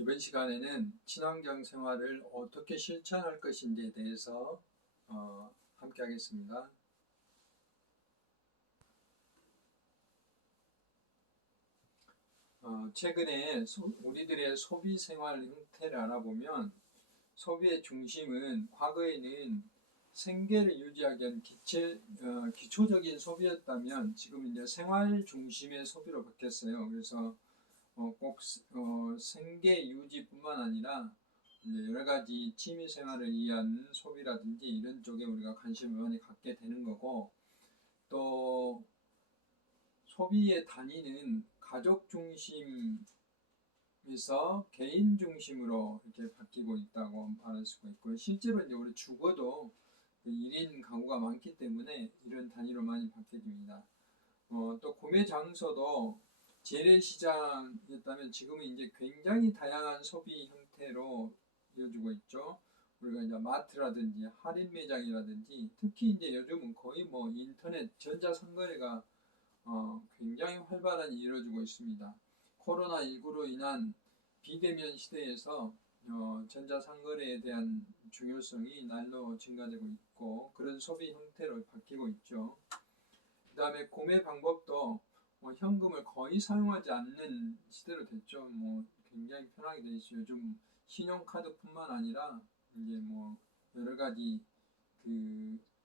이번 시간에는 친환경 생활을 어떻게 실천할 것인지에 대해서 함께 하겠습니다. 최근에 우리들의 소비 생활 형태를 알아보면 소비의 중심은 과거에는 생계를 유지하기 위한 기초적인 소비였다면 지금 이제 생활 중심의 소비로 바뀌었어요. 그래서 꼭 생계 유지뿐만 아니라 이제 여러 가지 취미 생활을 위한 소비라든지 이런 쪽에 우리가 관심을 많이 갖게 되는 거고, 또 소비의 단위는 가족 중심에서 개인 중심으로 이렇게 바뀌고 있다고 말할 수가 있고요. 실제로 이제 우리 주거도 1인 가구가 많기 때문에 이런 단위로 많이 바뀌어집니다. 또 구매 장소도 재래시장이었다면 지금은 이제 굉장히 다양한 소비 형태로 이어지고 있죠. 우리가 이제 마트라든지 할인 매장이라든지 특히 이제 요즘은 거의 뭐 인터넷 전자상거래가 굉장히 활발하게 이루어지고 있습니다. 코로나19로 인한 비대면 시대에서 전자상거래에 대한 중요성이 날로 증가되고 있고 그런 소비 형태로 바뀌고 있죠. 그 다음에 구매 방법도 현금을 거의 사용하지 않는 시대로 됐죠. 굉장히 편하게 돼 있어요. 요즘 신용카드뿐만 아니라 이제 여러 가지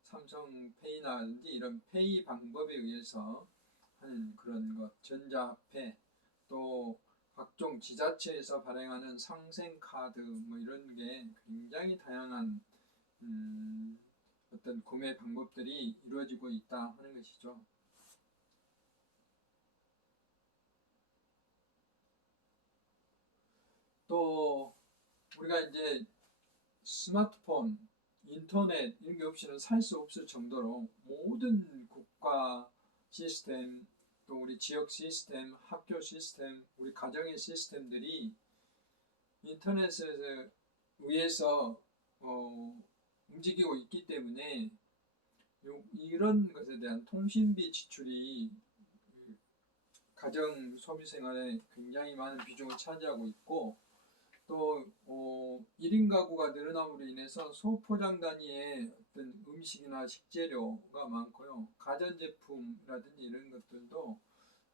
삼성페이나든지 이런 페이 방법에 의해서 하는 그런 것, 전자화폐, 또 각종 지자체에서 발행하는 상생카드 이런 게 굉장히 다양한 어떤 구매 방법들이 이루어지고 있다 하는 것이죠. 또 우리가 이제 스마트폰, 인터넷 이런 게 없이는 살 수 없을 정도로 모든 국가 시스템, 또 우리 지역 시스템, 학교 시스템, 우리 가정의 시스템들이 인터넷에 의해서 움직이고 있기 때문에 이런 것에 대한 통신비 지출이 가정 소비 생활에 굉장히 많은 비중을 차지하고 있고, 또 1인 가구가 늘어남으로 인해서 소포장 단위의 어떤 음식이나 식재료가 많고요. 가전제품이라든지 이런 것들도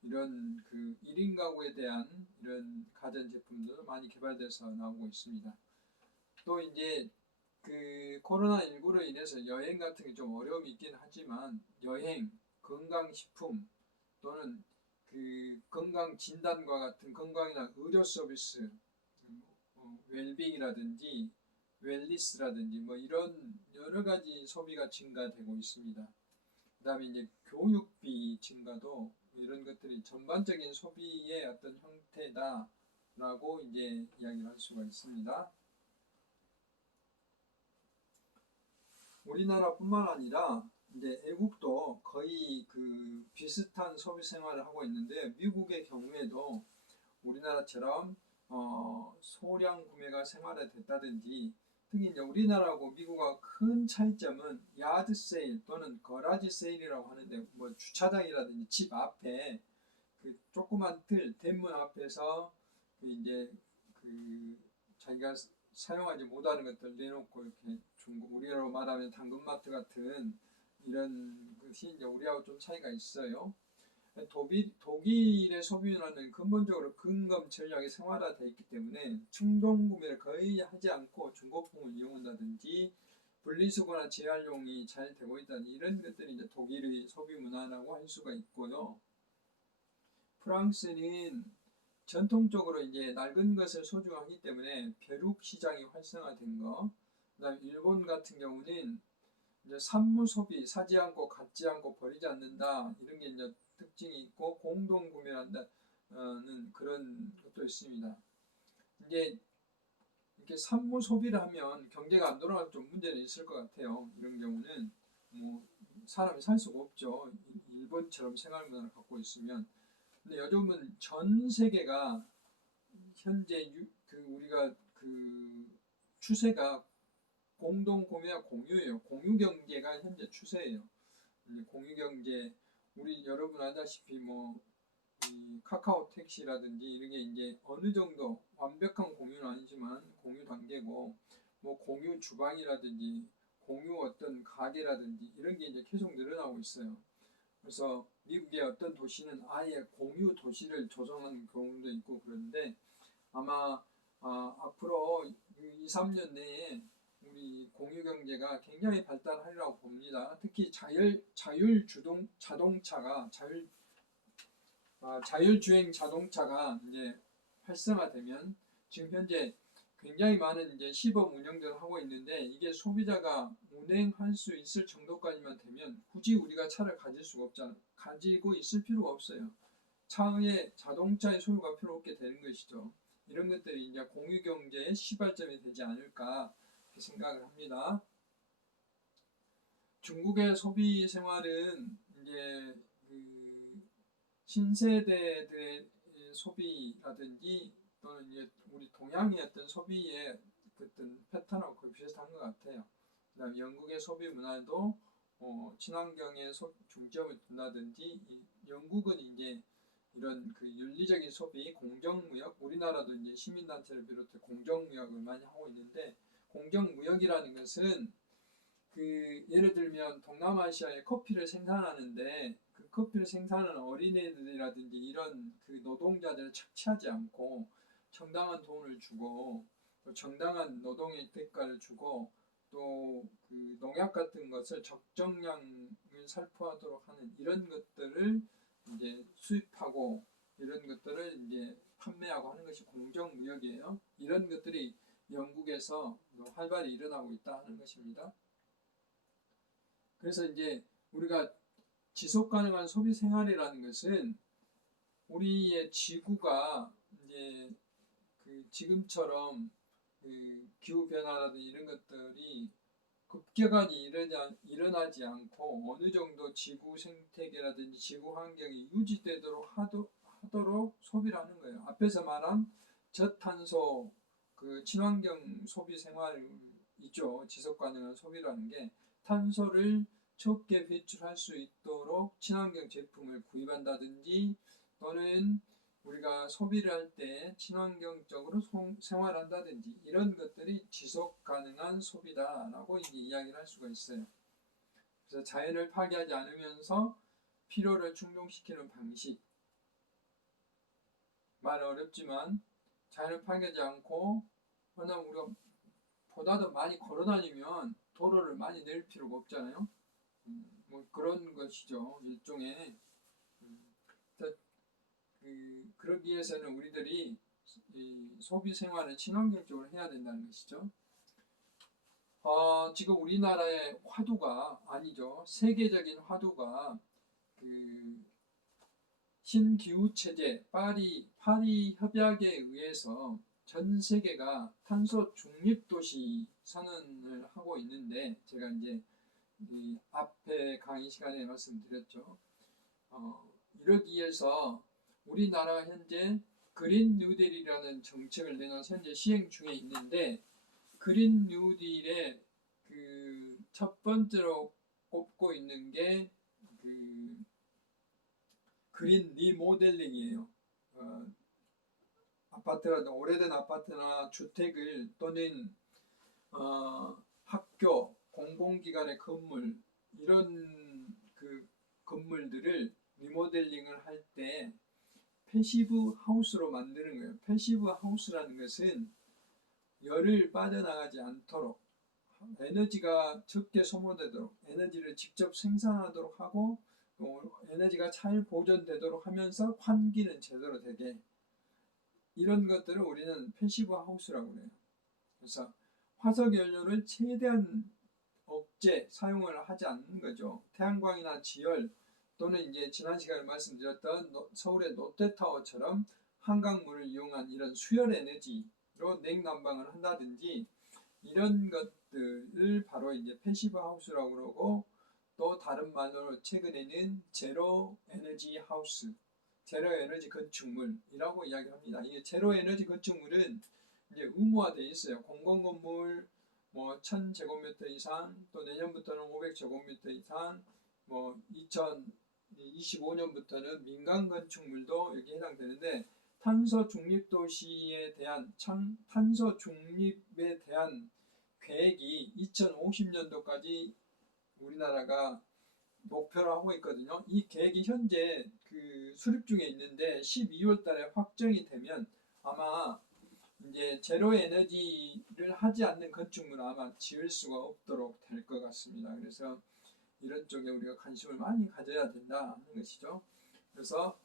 이런 1인 가구에 대한 이런 가전제품도 많이 개발돼서 나오고 있습니다. 또 이제 코로나19로 인해서 여행 같은 게 좀 어려움이 있긴 하지만 여행, 건강식품 또는 건강 진단과 같은 건강이나 의료 서비스, 웰빙이라든지 웰리스라든지 이런 여러 가지 소비가 증가되고 있습니다. 그다음에 이제 교육비 증가도 이런 것들이 전반적인 소비의 어떤 형태다라고 이제 이야기를 할 수가 있습니다. 우리나라뿐만 아니라 이제 외국도 거의 비슷한 소비 생활을 하고 있는데, 미국의 경우에도 우리나라처럼 소량 구매가 생활화됐다든지, 특히 이제 우리나라하고 미국과 큰 차이점은 야드 세일 또는 거라지 세일이라고 하는데, 주차장이라든지 집 앞에 조그만 틀 대문 앞에서 이제 자기가 사용하지 못하는 것들 내놓고 이렇게 우리로 말하면 당근마트 같은 이런 것이 이제 우리하고 좀 차이가 있어요. 독일의 소비 문화는 근본적으로 근검 전략이 생활화되어 있기 때문에 충동 구매를 거의 하지 않고 중고품을 이용한다든지 분리수거나 재활용이 잘 되고 있다든지 이런 것들이 이제 독일의 소비 문화라고 할 수가 있고요. 프랑스는 전통적으로 이제 낡은 것을 소중하기 때문에 벼룩 시장이 활성화된 거. 그다음에 일본 같은 경우는 이제 산무 소비, 사지 않고 갖지 않고 버리지 않는다 이런 게 이제 특징이 있고 공동 구매한다는 그런 것도 있습니다. 이제 이렇게 산무 소비를 하면 경제가 안 돌아가서 좀 문제는 있을 것 같아요. 이런 경우는 사람이 살 수가 없죠. 일본처럼 생활 문화를 갖고 있으면. 근데 요즘은 전 세계가 현재 우리가 추세가 공동 구매와 공유예요. 공유 경제가 현재 추세예요. 공유 경제, 우리 여러분 알다시피 이 카카오 택시라든지 이런 게 이제 어느 정도 완벽한 공유는 아니지만 공유 단계고, 뭐 공유 주방이라든지 공유 어떤 가게라든지 이런 게 이제 계속 늘어나고 있어요. 그래서 미국의 어떤 도시는 아예 공유 도시를 조성하는 경우도 있고 그런데, 아마 앞으로 2, 3년 내에 우리 공유 경제가 굉장히 발달하리라고 봅니다. 특히 자율주행 자동차가 이제 활성화되면, 지금 현재 굉장히 많은 이제 시범 운영들을 하고 있는데, 이게 소비자가 운행할 수 있을 정도까지만 되면 굳이 우리가 차를 가질 수가 없잖아요. 가지고 있을 필요가 없어요. 자동차의 소유가 필요 없게 되는 것이죠. 이런 것들이 이제 공유 경제의 시발점이 되지 않을까 생각을 합니다. 중국의 소비 생활은 이제 그 신세대들의 소비라든지 또는 이제 우리 동양의 어떤 소비의 어떤 패턴하고 거의 비슷한 것 같아요. 그다음 영국의 소비 문화도 친환경에 중점을 둔다든지, 영국은 이제 이런 그 윤리적인 소비, 공정무역, 우리나라도 이제 시민단체를 비롯해 공정무역을 많이 하고 있는데, 공정무역이라는 것은 그 예를 들면 동남아시아에 커피를 생산하는데, 그 커피를 생산하는 어린애들이라든지 이런 그 노동자들을 착취하지 않고 정당한 돈을 주고, 또 정당한 노동의 대가를 주고, 또 그 농약 같은 것을 적정량을 살포하도록 하는 이런 것들을 이제 수입하고, 이런 것들을 이제 판매하고 하는 것이 공정무역이에요. 이런 것들이 영국에서 활발히 일어나고 있다 하는 것입니다. 그래서 이제 우리가 지속 가능한 소비 생활이라는 것은 우리의 지구가 이제 그 지금처럼 그 기후 변화라든지 이런 것들이 급격하게 일어나지 않고 어느 정도 지구 생태계라든지 지구 환경이 유지되도록 하도록 소비를 하는 거예요. 앞에서 말한 저탄소 그 친환경 소비 생활 있죠. 지속 가능한 소비라는 게 탄소를 적게 배출할 수 있도록 친환경 제품을 구입한다든지, 또는 우리가 소비를 할 때 친환경적으로 생활한다든지, 이런 것들이 지속 가능한 소비다라고 이제 이야기를 할 수가 있어요. 그래서 자연을 파괴하지 않으면서 필요를 충족시키는 방식, 말 어렵지만 자연을 파괴하지 않고, 왜냐면 우리가 보다 더 많이 걸어다니면 도로를 많이 낼 필요가 없잖아요. 뭐 그런 것이죠, 일종의. 그러기 위해서는 우리들이 이 소비 생활을 친환경적으로 해야 된다는 것이죠. 지금 우리나라의 화두가 아니죠. 세계적인 화두가 그 신기후 체제 파리 협약에 의해서 전 세계가 탄소 중립 도시 선언을 하고 있는데, 제가 이제 이 앞에 강의 시간에 말씀드렸죠. 이러기 위해서 우리나라 현재 그린 뉴딜이라는 정책을 내놔서 현재 시행 중에 있는데, 그린 뉴딜의 그 첫 번째로 꼽고 있는 게 그 그린 리모델링이에요. 아파트라든 오래된 아파트나 주택을, 또는 학교, 공공기관의 건물, 이런 그 건물들을 리모델링을 할 때 패시브 하우스로 만드는 거예요. 패시브 하우스라는 것은 열을 빠져나가지 않도록, 에너지가 적게 소모되도록, 에너지를 직접 생산하도록 하고, 또 에너지가 잘 보존되도록 하면서 환기는 제대로 되게, 이런 것들을 우리는 패시브 하우스라고 해요. 그래서 화석 연료를 최대한 사용을 하지 않는 거죠. 태양광이나 지열, 또는 이제 지난 시간에 말씀드렸던 서울의 롯데타워처럼 한강물을 이용한 이런 수열 에너지로 냉난방을 한다든지, 이런 것들을 바로 이제 패시브 하우스라고 그러고, 또 다른 말로 최근에는 제로 에너지 하우스, 제로 에너지 건축물이라고 이야기합니다. 이게 제로 에너지 건축물은 이제 의무화되어 있어요. 공공건물 뭐 1000제곱미터 이상, 또 내년부터는 500제곱미터 이상, 뭐 25년부터는 민간 건축물도 여기 해당되는데 탄소 중립 도시에 대한 탄소 중립에 대한 계획이 2050년도까지 우리나라가 목표로 하고 있거든요. 이 계획이 현재 그 수립 중에 있는데 12월 달에 확정이 되면 아마 이제 제로 에너지를 하지 않는 건축물은 아마 지을 수가 없도록 될 것 같습니다. 그래서 이런 쪽에 우리가 관심을 많이 가져야 된다 하는 것이죠. 그래서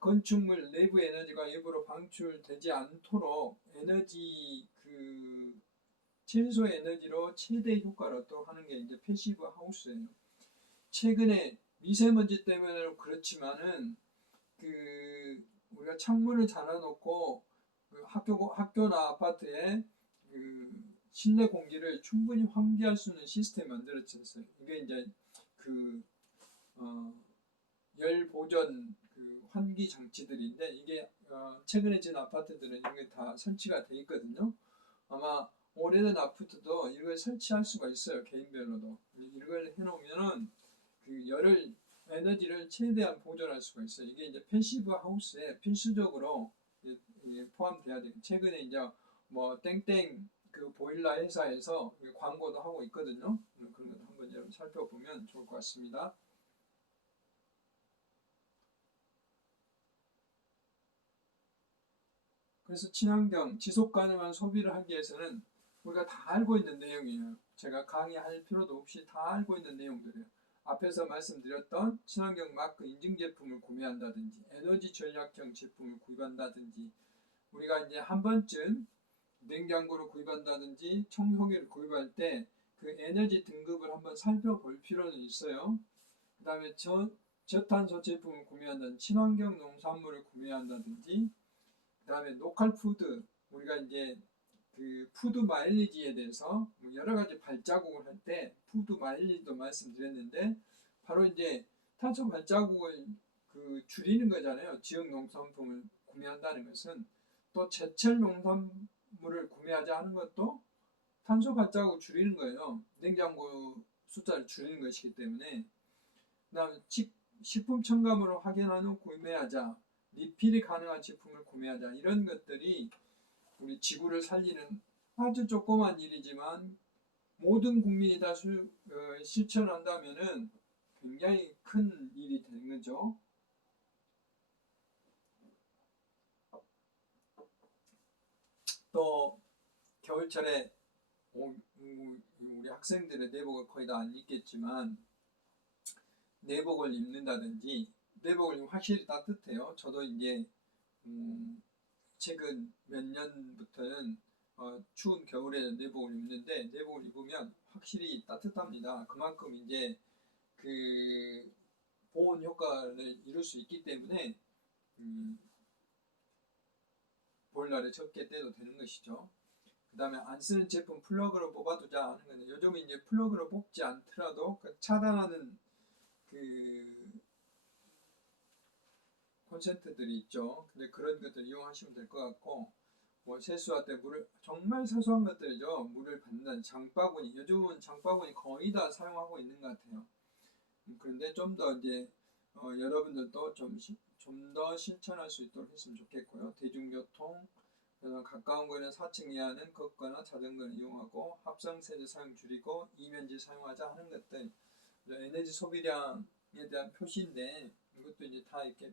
건축물 내부 에너지가 일부러 방출되지 않도록 에너지 그 최소 에너지로 최대 효과를 얻도록 하는 게 이제 패시브 하우스예요. 최근에 미세먼지 때문에 그렇지만은 그 우리가 창문을 닫아놓고 그 학교나 아파트에 그 실내 공기를 충분히 환기할 수 있는 시스템이 만들어졌어요. 이게 이제 그 열 보전 그 환기 장치들인데 이게 최근에 지은 아파트들은 이게 다 설치가 돼 있거든요. 아마 오래된 아파트도 이걸 설치할 수가 있어요. 개인별로도 이걸 해놓으면은 그 열을 에너지를 최대한 보존할 수가 있어요. 이게 이제 패시브 하우스에 필수적으로 포함돼야 돼요. 최근에 이제 뭐 땡땡 그 보일러 회사에서 광고도 하고 있거든요. 그런 것도 한번 여러분 살펴보면 좋을 것 같습니다. 그래서 친환경, 지속 가능한 소비를 하기 위해서는 우리가 다 알고 있는 내용이에요. 제가 강의할 필요도 없이 다 알고 있는 내용들이에요. 앞에서 말씀드렸던 친환경 마크 인증 제품을 구매한다든지 에너지 전략형 제품을 구입한다든지 우리가 이제 한 번쯤 냉장고를 구입한다든지 청소기를 구입할 때 그 에너지 등급을 한번 살펴볼 필요는 있어요. 그 다음에 저탄소 제품을 구매한다든지 친환경 농산물을 구매한다든지 그 다음에 로컬 푸드 우리가 이제 그 푸드 마일리지에 대해서 여러 가지 발자국을 할 때 푸드 마일리지도 말씀드렸는데 바로 이제 탄소 발자국을 그 줄이는 거잖아요. 지역 농산품을 구매한다는 것은 또 제철 농산물을 구매하지 않은 것도 탄소 발자국을 줄이는 거예요. 냉장고 숫자를 줄이는 것이기 때문에 그다음에 식품 첨가물을 확인한 후 구매하자. 리필이 가능한 제품을 구매하자. 이런 것들이 우리 지구를 살리는 아주 조그만 일이지만 모든 국민이 다 실천한다면은 굉장히 큰 일이 되는 거죠. 또 겨울철에 우리 학생들의 내복을 거의 다 안 입겠지만 내복을 입는다든지 내복을 입으면 확실히 따뜻해요. 저도 이제 최근 몇 년부터는 추운 겨울에 내복을 입는데 내복을 입으면 확실히 따뜻합니다. 그만큼 이제 그 보온 효과를 이룰 수 있기 때문에 보일러를 적게 떼도 되는 것이죠. 그 다음에 안 쓰는 제품 플러그로 뽑아두자 하는 건데 요즘은 이제 플러그로 뽑지 않더라도 그 차단하는 그 콘센트들이 있죠. 근데 그런 것들 이용하시면 될 것 같고 뭐 세수할 때 물을 정말 사소한 것들이죠. 물을 받는 장바구니 요즘은 장바구니 거의 다 사용하고 있는 것 같아요. 그런데 좀 더 이제 여러분들도 좀 더 실천할 수 있도록 했으면 좋겠고요. 대중교통 가까운 거리는 4층 이하는 걷거나 자전거를 이용하고 합성세제 사용 줄이고 이면지 사용하자 하는 것들 에너지 소비량에 대한 표시인데 이것도 이제 다 이렇게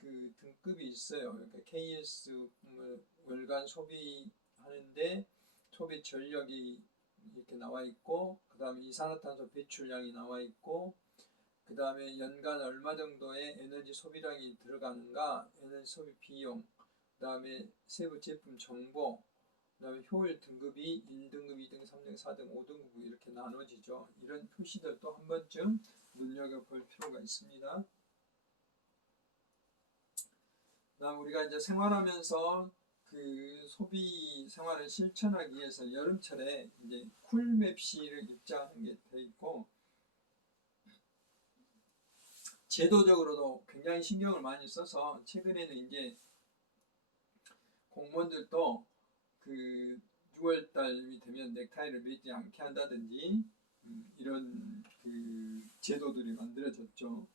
그 등급이 있어요. 그러니까 KS 월간 소비하는데 소비 전력이 이렇게 나와 있고 그 다음에 이산화탄소 배출량이 나와 있고 그 다음에 연간 얼마 정도의 에너지 소비량이 들어가는가 에너지 소비 비용 그 다음에 세부 제품 정보 그 다음에 효율 등급이 1등급, 2등급, 3등급, 4등급, 5등급 이렇게 나눠지죠. 이런 표시들도 한 번쯤 눈여겨볼 필요가 있습니다. 그다음 우리가 이제 생활하면서 그 소비 생활을 실천하기 위해서 여름철에 이제 쿨맵시를 입자하는 게 돼 있고 제도적으로도 굉장히 신경을 많이 써서 최근에는 이제 공무원들도 그 6월달이 되면 넥타이를 매지 않게 한다든지 이런 그 제도들이 만들어졌죠.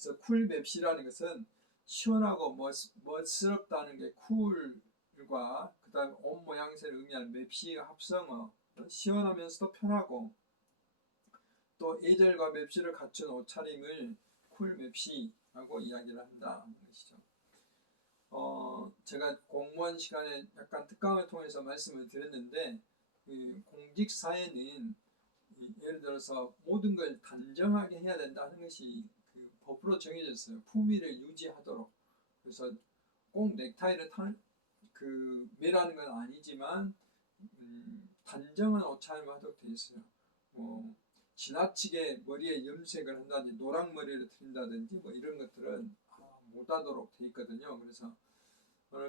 그래서 쿨맵시라는 것은 시원하고 멋스럽다는 게 쿨과 그다음 옷 모양새를 의미하는 맵시의 합성어, 시원하면서도 편하고 또 예절과 맵시를 갖춘 옷차림을 쿨맵시라고 이야기를 한다는 것이죠. 제가 공무원 시간에 약간 특강을 통해서 말씀을 드렸는데 그 공직사회는 예를 들어서 모든 걸 단정하게 해야 된다는 것이 그 법으로 정해졌어요. 품위를 유지하도록. 그래서 꼭 넥타이를 매라는 건 아니지만 단정한 옷차림을 하도록 되어 있어요. 지나치게 머리에 염색을 한다든지 노랑머리를 트린다든지 뭐 이런 것들은 못하도록 되어 있거든요. 그래서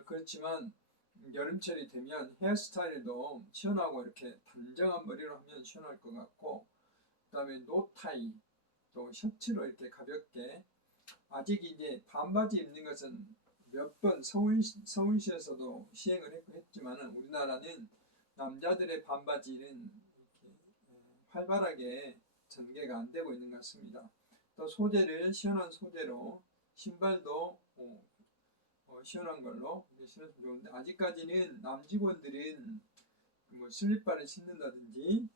그렇지만 여름철이 되면 헤어스타일도 시원하고 이렇게 단정한 머리로 하면 시원할 것 같고, 그 다음에 노타이 또 셔츠로 이렇게 가볍게, 아직 이제 반바지 입는 것은 몇 번 서울시에서도 시행을 했지만 우리나라는 남자들의 반바지는 이렇게 활발하게 전개가 안 되고 있는 것 같습니다. 또 소재를 시원한 소재로, 신발도 시원한 걸로 신으면 좋은데, 아직까지는 남직원들은 뭐 슬립바를 신는다든지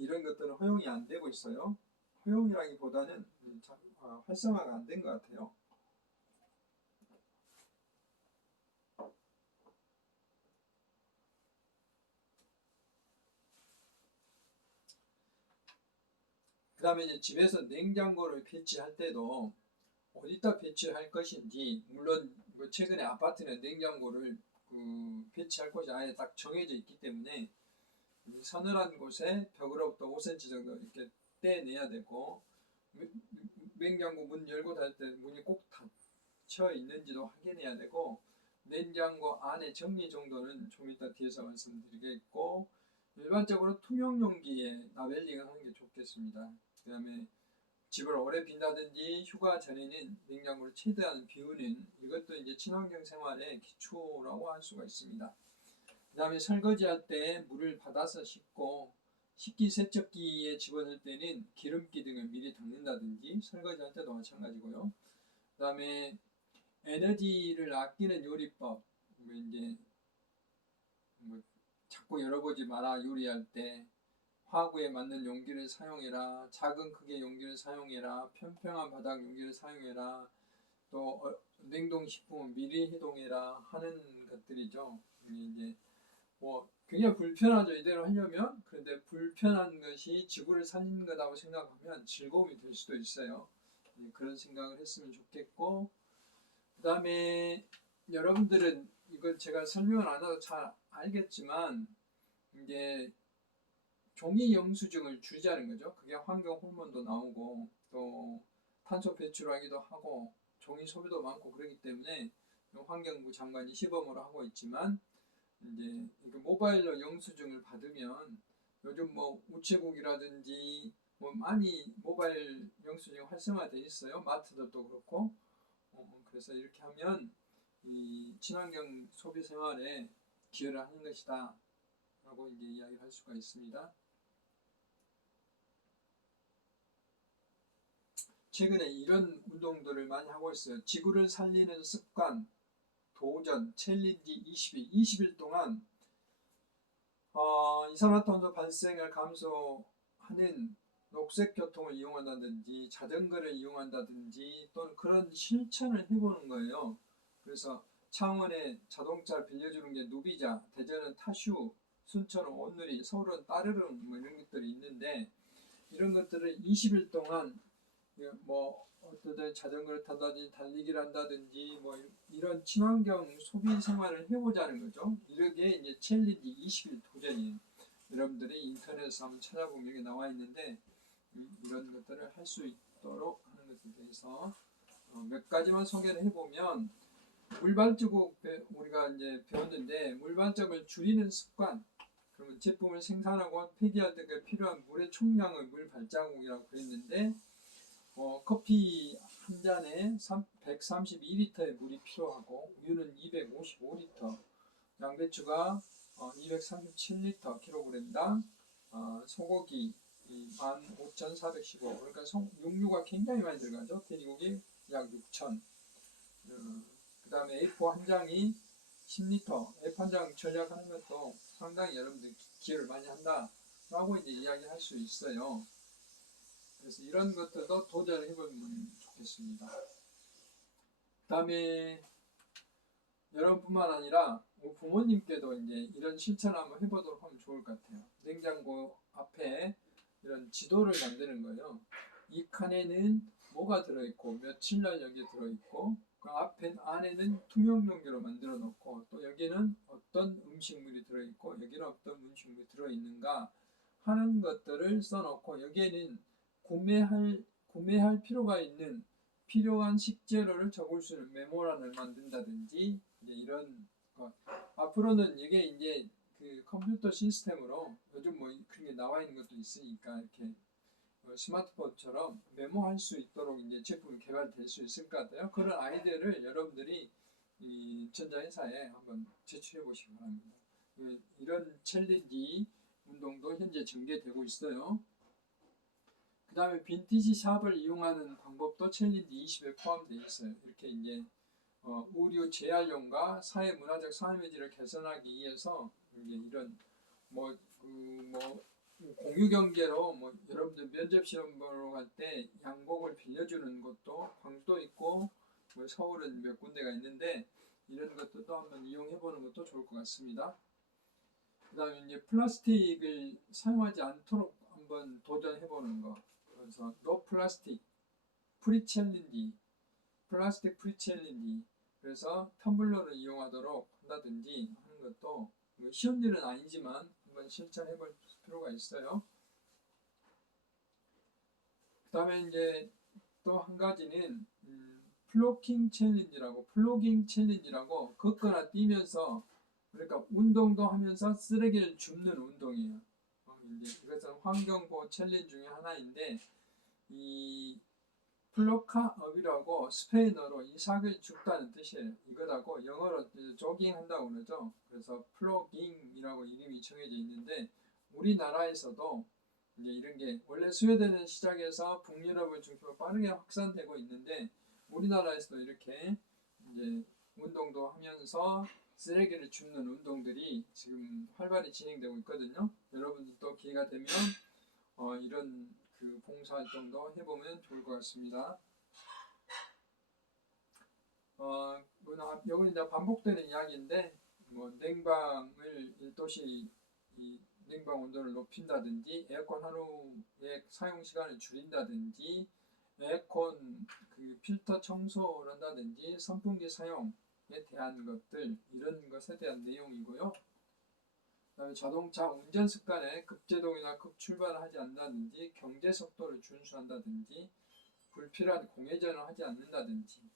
이런 것들은 허용이 안 되고 있어요. 허용이라기보다는 활성화가 안 된 것 같아요. 그 다음에 이제 집에서 냉장고를 배치할 때도 어디다 배치할 것인지, 물론 최근에 아파트는 냉장고를 배치할 곳이 아예 딱 정해져 있기 때문에 서늘한 곳에 벽으로부터 5cm 정도 이렇게 떼내야 되고, 냉장고 문 열고 닫을 때 문이 꼭 닫혀 있는지도 확인해야 되고, 냉장고 안에 정리 정도는 좀 이따 뒤에서 말씀드리겠고, 일반적으로 투명 용기에 라벨링을 하는 게 좋겠습니다. 그 다음에 집을 오래 빈다든지 휴가 전에는 냉장고를 최대한 비우는, 이것도 이제 친환경 생활의 기초라고 할 수가 있습니다. 그 다음에 설거지할 때 물을 받아서 씻고, 식기세척기에 집어넣을 때는 기름기 등을 미리 닦는다든지, 설거지할 때도 마찬가지고요. 그 다음에 에너지를 아끼는 요리법, 이제 자꾸 열어보지 마라. 요리할 때 화구에 맞는 용기를 사용해라, 작은 크기의 용기를 사용해라, 평평한 바닥 용기를 사용해라, 또 냉동식품은 미리 해동해라 하는 것들이죠. 이제 굉장히 불편하죠, 이대로 하려면. 그런데 불편한 것이 지구를 살리는 거라고 생각하면 즐거움이 될 수도 있어요. 그런 생각을 했으면 좋겠고, 그 다음에 여러분들은 이걸 제가 설명을 안 해도 잘 알겠지만, 이게 종이 영수증을 줄이자는 거죠. 그게 환경 호르몬도 나오고 또 탄소 배출하기도 하고 종이 소비도 많고 그렇기 때문에 환경부 장관이 시범으로 하고 있지만, 이제 모바일로 영수증을 받으면 요즘 우체국이라든지 많이 모바일 영수증이 활성화되어 있어요. 마트들도 그렇고. 그래서 이렇게 하면 이 친환경 소비 생활에 기여를 하는 것이다 라고 이제 이야기를 할 수가 있습니다. 최근에 이런 운동들을 많이 하고 있어요. 지구를 살리는 습관, 도전, 챌린지 20일 동안 이산화탄소 발생을 감소하는 녹색 교통을 이용한다든지 자전거를 이용한다든지 또는 그런 실천을 해보는 거예요. 그래서 창원에 자동차 빌려주는 게 누비자, 대전은 타슈, 순천은 온누리, 서울은 따르릉 이런 것들이 있는데, 이런 것들을 20일 동안 어떤 자전거를 탄다든지 달리기를 한다든지 이런 친환경 소비 생활을 해보자는 거죠. 이렇게 이제 챌린지 20일 도전이에요. 여러분들이 인터넷에서 한번 찾아보면 여기 나와 있는데, 이런 것들을 할 수 있도록 하는 것에 대해서 몇 가지만 소개를 해보면, 물발자국 우리가 이제 배웠는데, 물발자국을 줄이는 습관, 그러면 제품을 생산하고 폐기할 때 필요한 물의 총량을 물 발자국이라고 그랬는데, 커피 한 잔에 132리터의 물이 필요하고, 우유는 255리터, 양배추가 237리터 kg당, 소고기 15,415. 그러니까 육류가 굉장히 많이 들어가죠. 돼지고기 약 6,000. 그 다음에 A4 한 장이 10리터. A4 한 장 전략하는 것도 상당히 여러분들 기여를 많이 한다라고 이제 이야기할 수 있어요. 그래서 이런 것들도 도전해보면 좋겠습니다. 그 다음에 여러분뿐만 아니라 부모님께도 이제 이런 실천을 한번 해보도록 하면 좋을 것 같아요. 냉장고 앞에 이런 지도를 만드는 거예요. 이 칸에는 뭐가 들어있고 며칠날 여기에 들어있고 그 안에는 투명 용기로 만들어 놓고 또 여기는 어떤 음식물이 들어있고 여기는 어떤 음식물이 들어있는가 하는 것들을 써놓고 여기에는 구매할 필요가 있는 필요한 식재료를 적을 수 있는 메모란을 만든다든지 이런 것. 앞으로는 이게 이제 그 컴퓨터 시스템으로 요즘 뭐 그런 게 나와 있는 것도 있으니까 이렇게 스마트폰처럼 메모할 수 있도록 이제 제품이 개발될 수 있을 것 같아요. 그런 아이디어를 여러분들이 이 전자회사에 한번 제출해 보시기 바랍니다. 이런 챌린지 운동도 현재 전개되고 있어요. 그 다음에 빈티지 샵을 이용하는 방법도 챌린지 20에 포함되어 있어요. 이렇게 이제 의류 재활용과 사회 문화적 삶의질을 개선하기 위해서 이제 이런 공유 경제로 여러분들 면접 시험 보러 갈 때 양복을 빌려주는 것도 광주도 있고 서울은 몇 군데가 있는데 이런 것들도 한번 이용해 보는 것도 좋을 것 같습니다. 그 다음에 이제 플라스틱을 사용하지 않도록 한번 도전해 보는 거. 그래서 노 플라스틱 프리 챌린지, 플라스틱 프리 챌린지. 그래서 텀블러를 이용하도록 한다든지 하는 것도 쉬운 일은 아니지만 한번 실천해 볼 필요가 있어요. 그 다음에 이제 또 한 가지는 플로깅 챌린지라고 걷거나 뛰면서 그러니까 운동도 하면서 쓰레기를 줍는 운동이에요. 이것은 환경보호 챌린지 중에 하나인데 이 플로카업이라고 스페인어로 이삭을 줍다는 뜻이에요. 이거라고 영어로 조깅한다고 그러죠. 그래서 플로깅이라고 이름이 정해져 있는데 우리나라에서도 이제 이런 게 원래 스웨덴을 시작해서 북유럽을 중심으로 빠르게 확산되고 있는데 우리나라에서도 이렇게 이제 운동도 하면서 쓰레기를 줍는 운동들이 지금 활발히 진행되고 있거든요. 여러분들도 기회가 되면 이런 그 봉사활동도 해보면 좋을 것 같습니다. 여기는 이제 반복되는 이야기인데 냉방을 1도시 냉방 온도를 높인다든지 에어컨 하루의 사용 시간을 줄인다든지 에어컨 그 필터 청소를 한다든지 선풍기 사용에 대한 것들 이런 것에 대한 내용이고요. 그다음에 자동차 운전 습관에 급제동이나 급출발을 하지 않는다든지 경제 속도를 준수한다든지 불필요한 공회전을 하지 않는다든지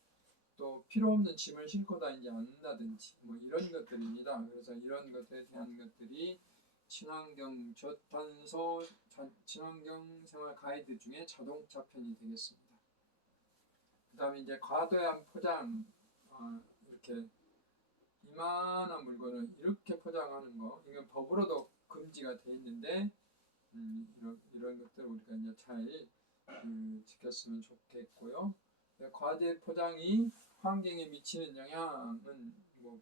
또 필요 없는 짐을 싣고 다니지 않는다든지 이런 것들입니다. 그래서 이런 것에 대한 것들이 친환경 저탄소 친환경 생활 가이드 중에 자동차 편이 되겠습니다. 그 다음에 이제 과도한 포장 이렇게 이만한 물건을 이렇게 포장하는 거 이건 법으로도 금지가 되어 있는데 이런 것들 우리가 이제 잘 지켰으면 좋겠고요. 과대 포장이 환경에 미치는 영향은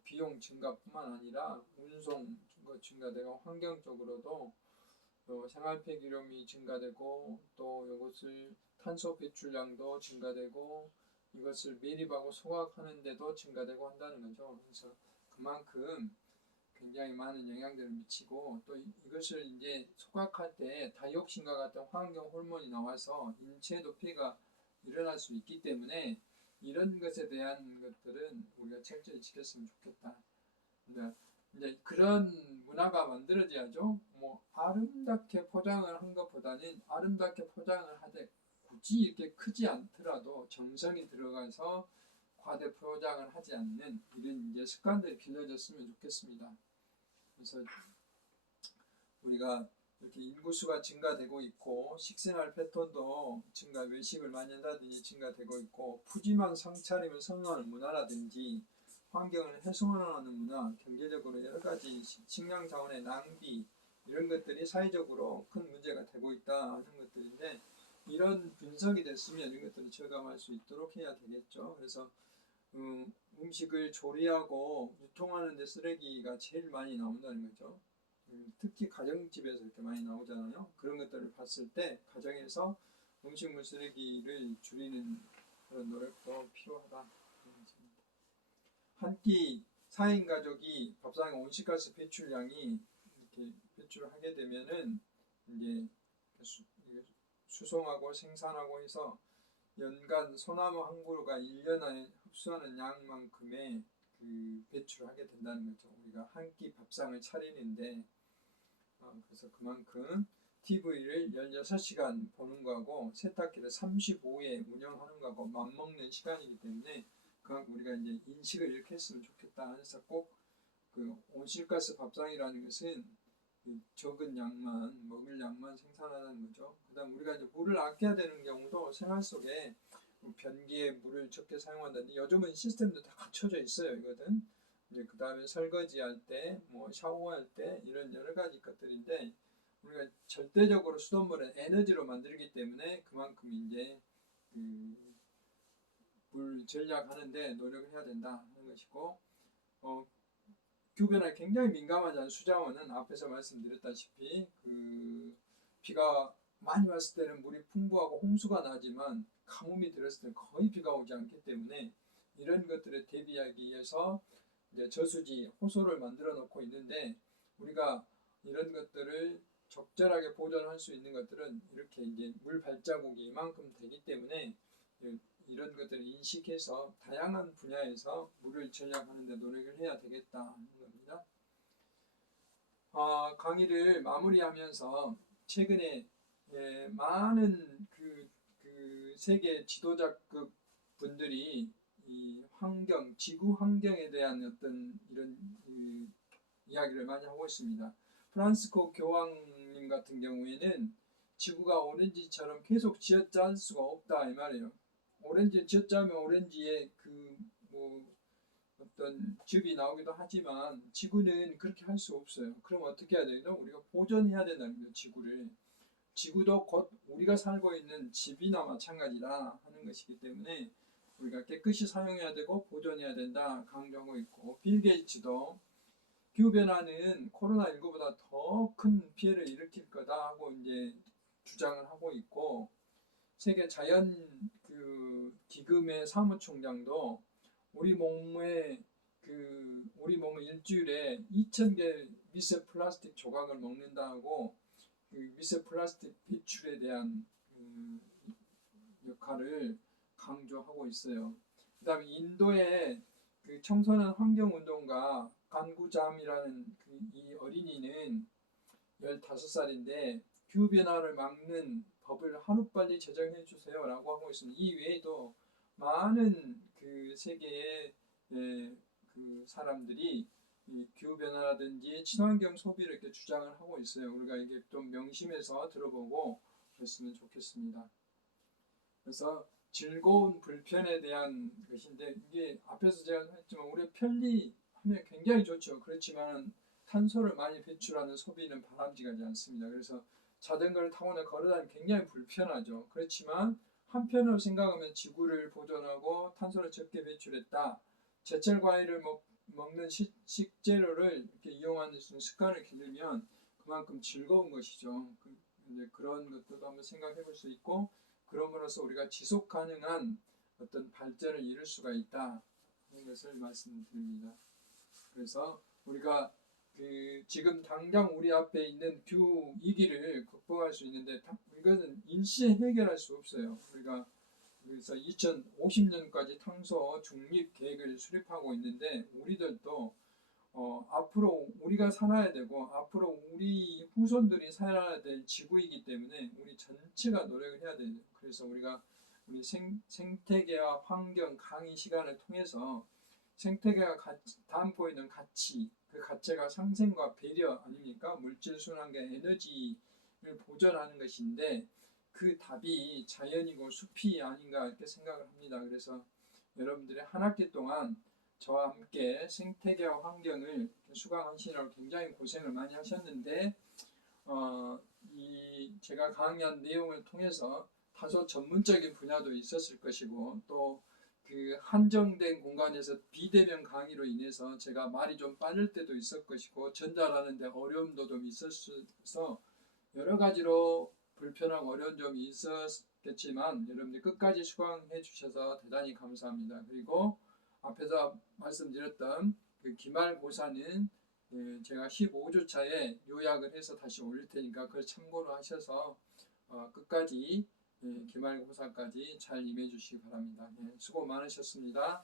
비용 증가뿐만 아니라 운송 증가되고 환경적으로도 생활 폐기물이 증가되고 또 이것을 탄소 배출량도 증가되고 이것을 매립하고 소각하는 데도 증가되고 한다는 거죠. 그래서 그만큼 굉장히 많은 영향들을 미치고 또 이것을 이제 소각할 때 다이옥신과 같은 환경 호르몬이 나와서 인체에도 피해가 일어날 수 있기 때문에 이런 것에 대한 것들은 우리가 철저히 지켰으면 좋겠다. 이제 그런 문화가 만들어져야죠. 아름답게 포장을 한 것보다는 아름답게 포장을 하되 굳이 이렇게 크지 않더라도 정성이 들어가서 과대 포장을 하지 않는 이런 이제 습관들이 길러졌으면 좋겠습니다. 그래서 우리가 이렇게 인구수가 증가되고 있고 식생활 패턴도 외식을 많이 한다든지 증가되고 있고 푸짐한 상차림을 선호하는 문화라든지 환경을 훼손하는 문화, 경제적으로 여러 가지 식량 자원의 낭비 이런 것들이 사회적으로 큰 문제가 되고 있다 하는 것들인데, 이런 분석이 됐으면 이런 것들을 절감할 수 있도록 해야 되겠죠. 그래서 음식을 조리하고 유통하는 데 쓰레기가 제일 많이 나온다는 거죠. 특히 가정집에서 이렇게 많이 나오잖아요. 그런 것들을 봤을 때 가정에서 음식물 쓰레기를 줄이는 그런 노력도 필요하다. 한 끼 4인 가족이 밥상에 온실가스 배출량이 이렇게 배출을 하게 되면은 이제 수송하고 생산하고 해서 연간 소나무 한 그루가 1년 안에 흡수하는 양만큼의 그 배출을 하게 된다는 거죠. 우리가 한 끼 밥상을 차리는데, 그래서 그만큼 TV를 16시간 보는 거하고 세탁기를 35회 운영하는 거하고 맞먹는 시간이기 때문에, 그만큼 우리가 이제 인식을 이렇게 했으면 좋겠다. 그래서 꼭 그 온실가스 밥상이라는 것은 적은 양만, 먹을 양만 생산하는 거죠. 그 다음 우리가 이제 물을 아껴야 되는 경우도 생활 속에 변기에 물을 적게 사용한다든지, 요즘은 시스템도 다 갖춰져 있어요. 이거든. 이제 그 다음에 설거지할 때, 뭐 샤워할 때, 이런 여러 가지 것들인데, 우리가 절대적으로 수돗물은 에너지로 만들기 때문에 그만큼 이제 물 절약하는데 노력을 해야 된다 하는 것이고, 교변에 굉장히 민감하잖아요. 수자원은 앞에서 말씀드렸다시피 비가 많이 왔을 때는 물이 풍부하고 홍수가 나지만 가뭄이 들었을 때는 거의 비가 오지 않기 때문에, 이런 것들에 대비하기 위해서 이제 저수지, 호소를 만들어 놓고 있는데, 우리가 이런 것들을 적절하게 보존할 수 있는 것들은 이렇게 이제 물 발자국이 이만큼 되기 때문에 이런 것들을 인식해서 다양한 분야에서 물을 절약하는 데 노력을 해야 되겠다 하는 겁니다. 강의를 마무리하면서 최근에 많은 세계 지도자급 분들이 이 환경, 지구 환경에 대한 어떤 이런 이야기를 많이 하고 있습니다. 프란시스코 교황님 같은 경우에는 지구가 오렌지처럼 계속 쥐어짤 수가 없다 이 말이에요. 오렌지 쥐어짜면 오렌지에 어떤 즙이 나오기도 하지만 지구는 그렇게 할 수 없어요. 그럼 어떻게 해야 되죠? 우리가 보존해야 된다는 거예요. 지구도 곧 우리가 살고 있는 집이나 마찬가지다 하는 것이기 때문에 우리가 깨끗이 사용해야 되고 보존해야 된다 강조하고 있고, 빌 게이츠도 기후변화는 코로나19보다 더 큰 피해를 일으킬 거다 하고 이제 주장을 하고 있고, 세계 자연 기금의 사무총장도 우리 몸을 일주일에 2,000개 미세 플라스틱 조각을 먹는다고 미세 플라스틱 배출에 대한 역할을 강조하고 있어요. 그 다음에 인도의 청소년 환경운동가 간구잠이라는 이 어린이는 15살인데 기후변화를 막는 법을 하루빨리 제정해 주세요 라고 하고 있습니다. 이 외에도 많은 세계의 사람들이 기후변화라든지 친환경 소비를 이렇게 주장을 하고 있어요. 우리가 이게 좀 명심해서 들어보고 그랬으면 좋겠습니다. 그래서 즐거운 불편에 대한 것인데, 이게 앞에서 제가 했지만 우리가 편리하면 굉장히 좋죠. 그렇지만 탄소를 많이 배출하는 소비는 바람직하지 않습니다. 그래서 자전거를 타거나 걸어다니면 굉장히 불편하죠. 그렇지만 한편으로 생각하면 지구를 보존하고 탄소를 적게 배출했다. 제철 과일을 먹는 식재료를 이렇게 이용하는 습관을 기르면 그만큼 즐거운 것이죠. 그런 것들도 한번 생각해 볼 수 있고, 그럼으로써 우리가 지속 가능한 어떤 발전을 이룰 수가 있다 하는 것을 말씀드립니다. 그래서 우리가 지금 당장 우리 앞에 있는 기후 위기를 극복할 수 있는데, 이것은 일시에 해결할 수 없어요. 우리가 그래서 2050년까지 탄소 중립 계획을 수립하고 있는데, 우리들도 앞으로 우리가 살아야 되고 앞으로 우리 후손들이 살아야 될 지구이기 때문에 우리 전체가 노력을 해야 돼요. 그래서 우리가 우리 생태계와 환경 강의 시간을 통해서 생태계가 담고 있는 가치, 그 가치가 상생과 배려 아닙니까? 물질 순환과 에너지를 보존하는 것인데, 그 답이 자연이고 숲이 아닌가 이렇게 생각을 합니다. 그래서 여러분들이 한 학기 동안 저와 함께 생태계와 환경을 수강하시느라고 굉장히 고생을 많이 하셨는데, 제가 강의한 내용을 통해서 다소 전문적인 분야도 있었을 것이고 또 그 한정된 공간에서 비대면 강의로 인해서 제가 말이 좀 빠를 때도 있을 것이고 전달하는데 어려움도 좀 있었어서 여러 가지로 불편하고 어려운 점이 있었겠지만 여러분들 끝까지 수강해 주셔서 대단히 감사합니다. 그리고 앞에서 말씀드렸던 그 기말고사는 제가 15주차에 요약을 해서 다시 올릴 테니까 그걸 참고로 하셔서 끝까지 기말고사까지 잘 임해 주시기 바랍니다. 수고 많으셨습니다.